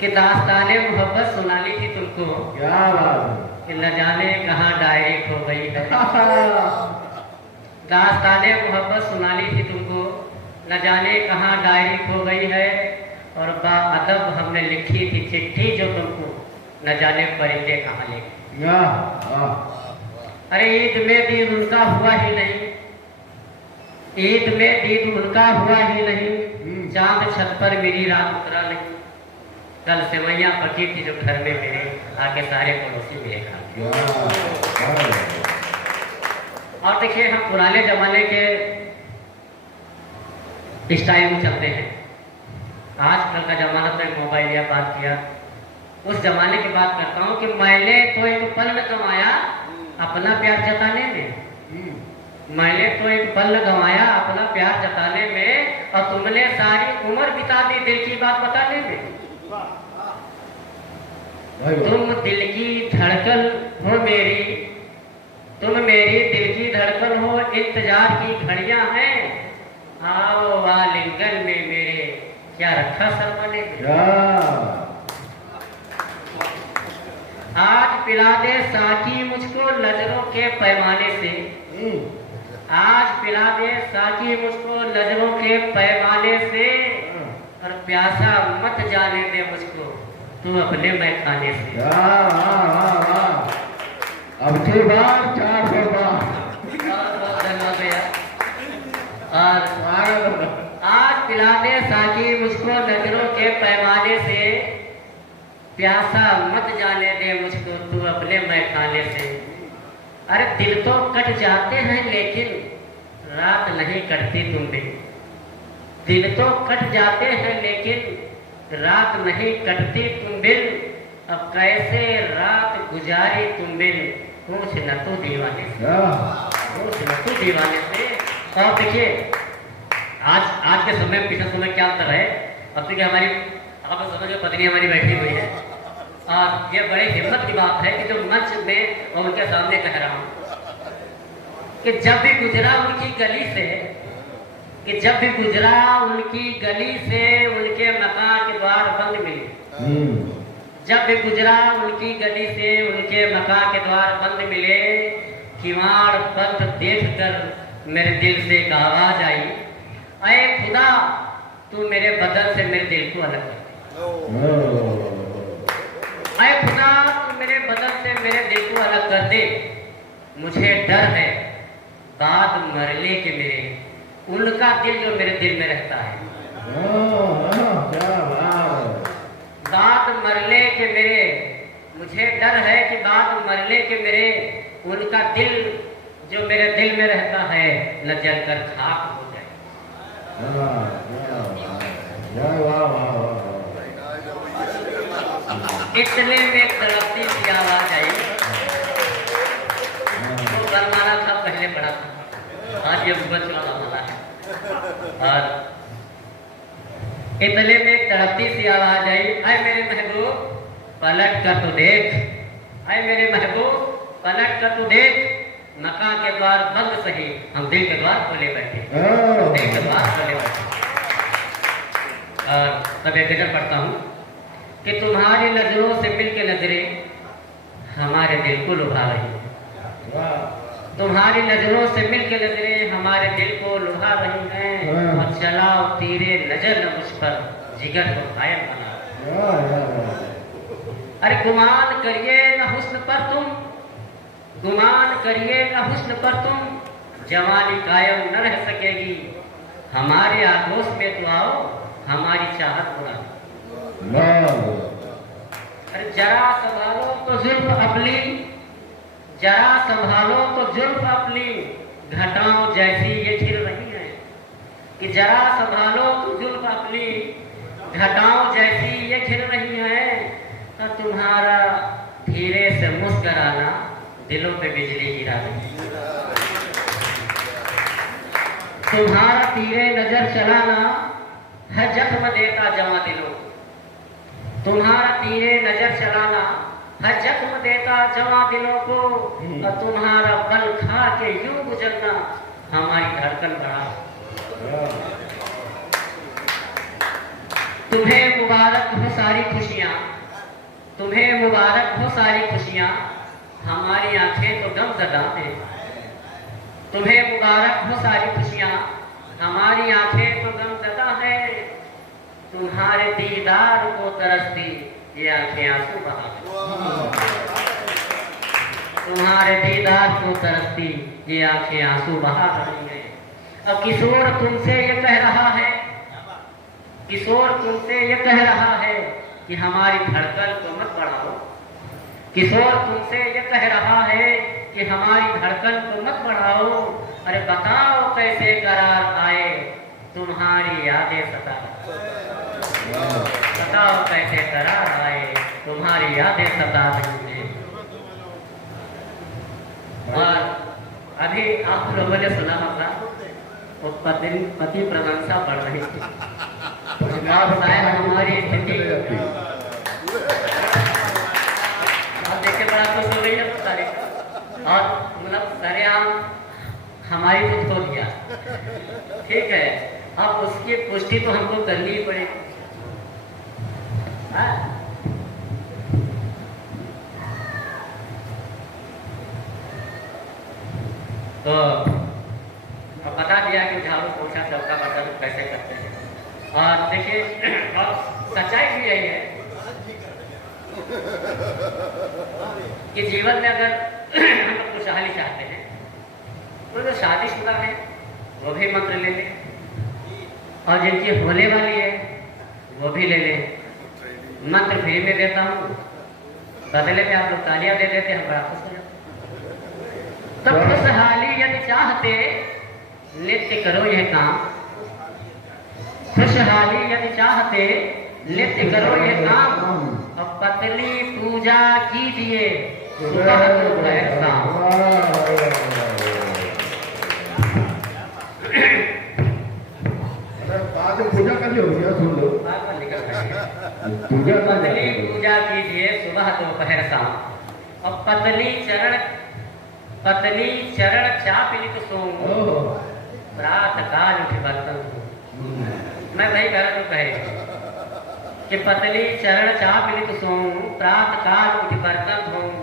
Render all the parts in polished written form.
कि दास्ताने मोहब्बत सुनानी थी तुमको। क्या बात है। कि न जाने कहाँ डायरी खो गई है। दास्ताने मोहब्बत सुनानी थी तुमको, न जाने कहाँ डायरी खो गई है। और बाअदब हमने लिखी थी चिट्ठी जो तुमको, न जाने परिंदे कहाँ ले गए। अरे ईद में दीद उनका हुआ ही नहीं, ईद में दीद उनका हुआ ही नहीं, चांद छत पर मेरी रात उतरा नहीं। कल सेवैया पकी थी जो घर में मेरे, आके सारे पड़ोसी मेरे खा गए। और देखिए हम पुराने जमाने के स्टाइल में चलते हैं। आजकल का जमाना तो एक मोबाइल या बात किया, उस जमाने की बात करता हूँ कि मैंने तो एक पल न गंवाया अपना प्यार जताने में, मैंने तो एक पल न गंवाया अपना प्यार जताने में, और तुमने सारी उम्र बिता दी दिल की बात बताने में। तुम दिल की धड़कन हो मेरी, तुम मेरी दिल की धड़कन हो, इंतजार की घड़ियां हैं, आओ वालिंगन में मेरे क्या रखा सरमाने में। आज पिला दे साकी मुझको नजरों के पैमाने से, आज पिला दे साकी मुझको नजरों के पैमाने से, और प्यासा मत जाने दे मुझको तू अपने मैखाने से। अब की बार 400 बार। और आज पिला दे साकी मुझको नजरों के पैमाने से, प्यासा मत जाने दे मुझको तू अपने मैखाने से। अरे दिल तो कट जाते हैं लेकिन रात नहीं कटती तुम बिन, दिल तो कट जाते हैं लेकिन रात नहीं कटती तुम बिन, अब कैसे रात गुजारी तुम बिन, पूछ न तू दीवाने से, पूछ न तू दीवाने से। और देखिए आज के समय पिछले समय क्या अंतर है। अब तक हमारी आप समझो पत्नी हमारी बैठी हुई है, और ये बड़ी हिम्मत की बात है कि जो मंच में और उनके सामने कह रहा हूँ कि जब भी गुजरा उनकी गली से, कि जब भी गुजरा उनकी गली से, उनके मकान के द्वार बंद मिले। जब भी गुजरा उनकी गली से, उनके मकान के द्वार बंद मिले, किवाड़ बंद देख कर मेरे दिल से एक आवाज आई, अरे खुदा तू मेरे बदन से मेरे दिल को अलग कर दे। अरे खुदा तू मेरे बदन से मेरे दिल को अलग कर दे, मुझे डर है बाद मरने के मेरे, उनका दिल जो मेरे दिल में रहता है। बाद मरने के मेरे, मुझे डर है कि बाद मरने के मेरे, उनका दिल जो मेरे दिल में रहता है न जल कर खाक हो जाए। इतने में तड़पती सी आवाज आई, वो बरमाना था पहले बड़ा था, आज ये बचना वाला है। और इतने में तड़पती सी आवाज आई, अरे मेरे महबूब पलट कर तो देख, अरे मेरे महबूब पलट कर तो देख, मकान के द्वार बंद सही हम दिल के द्वार खोले बैठे, दिल के द्वार खोले बैठे। और तब एक गजल पढ़ता हूँ कि तुम्हारी नजरों से मिल के नजरें हमारे दिल को लुभा रही है, तुम्हारी नजरों से मिल के नजरें हमारे दिल को लुभा रही हैं, और चलाओ तीरे नजर न मुझ पर जिगर को कायम बना। अरे गुमान करिए न हुस्न पर तुम, गुमान करिए न हुस्न पर तुम, जवानी कायम न रह सकेगी, हमारे आगोश में तो आओ हमारी चाहत बुरा। अरे जरा संभालो तो जुल्फ अपनी, जरा संभालो तो जुल्फ अपनी, घटाओं जैसी ये घिर रही है, कि जरा संभालो तो जुल्फ अपनी, घटाओं जैसी ये घिर रही है, तो तुम्हारा धीरे से मुस्कुराना दिलों पे बिजली गिरा रही, तुम्हारा तीरे नजर चलाना है जख्म देता जवां दिलों, तुम्हारा तीरे नजर चलाना है जख्म देता जवां दिलों को, और तुम्हारा बल खा के यूं गुजरना हमारी धड़कन बढ़ा। तुम्हें मुबारक हो सारी खुशियाँ, तुम्हें मुबारक हो सारी खुशियाँ, हमारी आंखें तो गमज़दा हैं। तुम्हें मुबारक हो सारी खुशियाँ, हमारी आंखें तो गमज़दा हैं। तुम्हारे दीदार को तरसती ये आंखें आंसू बहा, तुम्हारे दीदार को तरसती ये आंखें आंसू बहा रही हैं। अब किशोर तुमसे ये कह रहा है, किशोर तुमसे ये कह रहा है कि हमारी धड़कन को मत बढ़ाओ। किशोर तुमसे ये कह रहा है कि हमारी धड़कन को मत बढ़ाओ। अरे बताओ कैसे करार आए, तुम्हारी यादें सता, बताओ कैसे करार आए, तुम्हारी यादें सता रही हैं। और अभी आप लोगों ने सुना होगा वो पति प्रशंसा बढ़ रही थी। अब शायद हमारी स्थिति देखिए बड़ा खुश हो गई है सारे, और मतलब सरेआम हमारी कुछ हो गया। ठीक है, अब उसकी पुष्टि तो हमको करनी ही पड़ेगी। तो अब बता दिया कि झाड़ू पोछा चौका बर्तन कैसे करते हैं। और देखिए और सच्चाई भी यही है कि जीवन में अगर हम लोग खुशहाली चाहते हैं तो जो शादीशुदा है वो भी मंत्र ले ले, और जिनकी होने वाली है वो भी ले ले। मंत्र फ्री में देता हूँ, बदले में आप लोग तालियां दे देते हैं, बड़ा खुश हो जाते। तो खुशहाली यदि चाहते नित्य करो यह काम, खुशहाली यदि चाहते नित्य करो यह काम, और पत्नी पूजा कीजिए सुबह दोपहर शाम। पूजा का जो हो गया सुन लो, पत्नी पूजा कीजिए सुबह दोपहर शाम, और पत्नी चरण चापिलित सोऊं, प्रातः काल उठ बर्तन धोऊं। मैं वही कह रहा कहे कि पत्नी चरण चापिलित सोऊं, प्रातः काल उठ बर्तन धोऊं,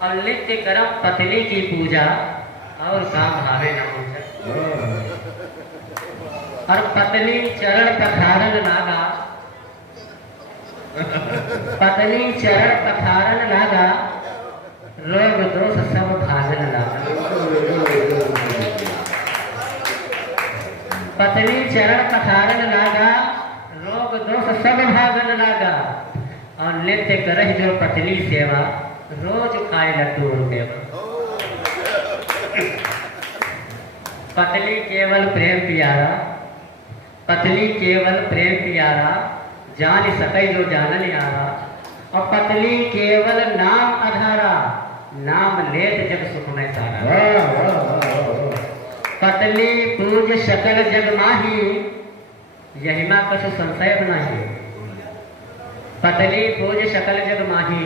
और नित्य करम पत्नी की पूजा, और काम भावे न पूजा। और पत्नी चरण पखारन लागा, पत्नी चरण पखारन लागा, रोग दोष सब भागन लागा। पत्नी चरण पखारन लागा, रोग दोष सब भागन लागा, और नित्य करहि जो पत्नी सेवा, रोज खाए लड्डू और मेवा। पत्नी केवल प्रेम प्यारा, पत्नी केवल प्रेम प्यारा, जान सकै जो जानन यारा, और पत्नी केवल नाम आधारा, नाम लेत जग सुखमय सारा। पत्नी पूज सकल जग माही, यही माँ कछु संशय नहीं। पत्नी पूज सकल जग माही,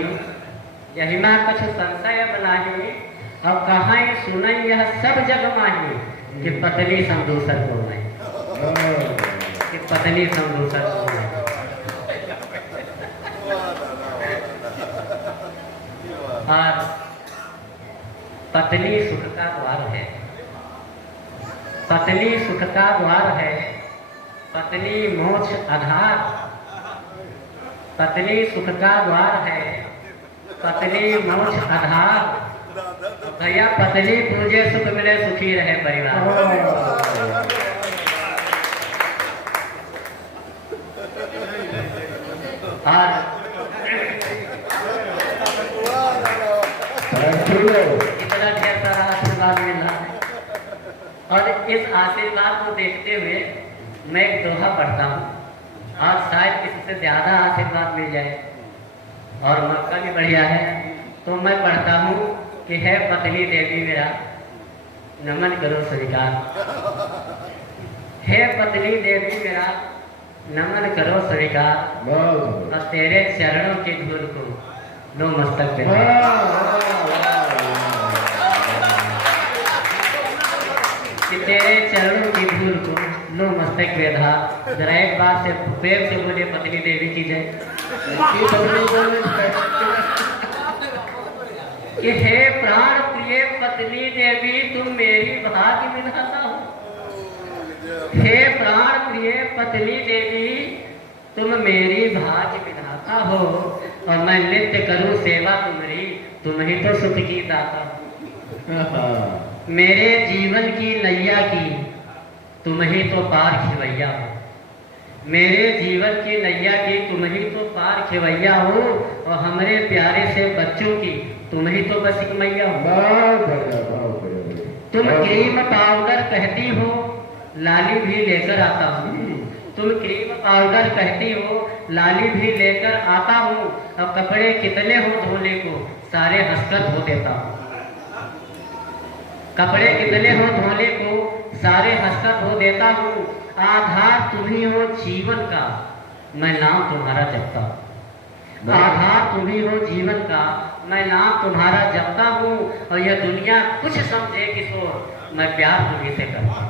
यही माँ कछु संशय बनाही, और कहाँ सुन यह सब जग माही, कि पत्नी सम दूसर को नहीं, कि पत्नी सम दूसर को नहीं। और पत्नी सुख का द्वार है, पत्नी सुख का द्वार है, पत्नी मोक्ष आधार, पत्नी सुख का द्वार है, पत्नी मोक्ष आधार। भैया पत्नी पूजे सुख मिले, सुखी रहे परिवार। और इतना ढेर सारा आशीर्वाद मिल रहा है, और इस आशीर्वाद को देखते हुए मैं एक दोहा पढ़ता हूँ, और शायद किसी से ज्यादा आशीर्वाद मिल जाए, और मौका भी बढ़िया है। तो मैं पढ़ता हूँ कि है पत्नी देवी मेरा नमन करो स्वीकार, है पत्नी देवी मेरा नमन करो स्वीकार, और तेरे चरणों की धूल को लो मस्तक पे। कि तेरे चरणों की धूल को लो मस्तक वेधा। जरा एक बार से प्रेम से बोले पत्नी देवी की जय। की पत्नी बोले कि हे प्राण प्रिय पत्नी देवी तुम मेरी भाग्य विधाता हो। हे प्राण प्रिय पत्नी देवी तुम मेरी भाग्य विधाता हो और मैं नित्य करूं सेवा तुम्हारी, तुम ही तो सुख की दाता हो। मेरे जीवन की नैया की तुम ही तो पार खिवैया हो। मेरे जीवन की नैया की तुम ही तो पार खिवैया हो और हमारे प्यारे से बच्चों की तुम ही तो बस मैया हो। बहुत बढ़िया, बहुत बढ़िया। तुम क्रीम पाउडर कहती हो, लाली भी लेकर आता हूँ। तुम क्रीम पाउडर कहती हो, लाली भी लेकर आता हूँ और कपड़े कितने हो धोने को सारे हंसकर धो देता हूँ। कपड़े कितने हो धोने को सारे हंसकर धो देता हूँ। आधार तुम ही हो जीवन का, मैं नाम तुम्हारा जपता हूँ। आधार तुम ही हो जीवन का, मैं नाम तुम्हारा जपता हूँ और यह दुनिया कुछ समझे किशोर, मैं प्यार तुम्ही से करता हूँ।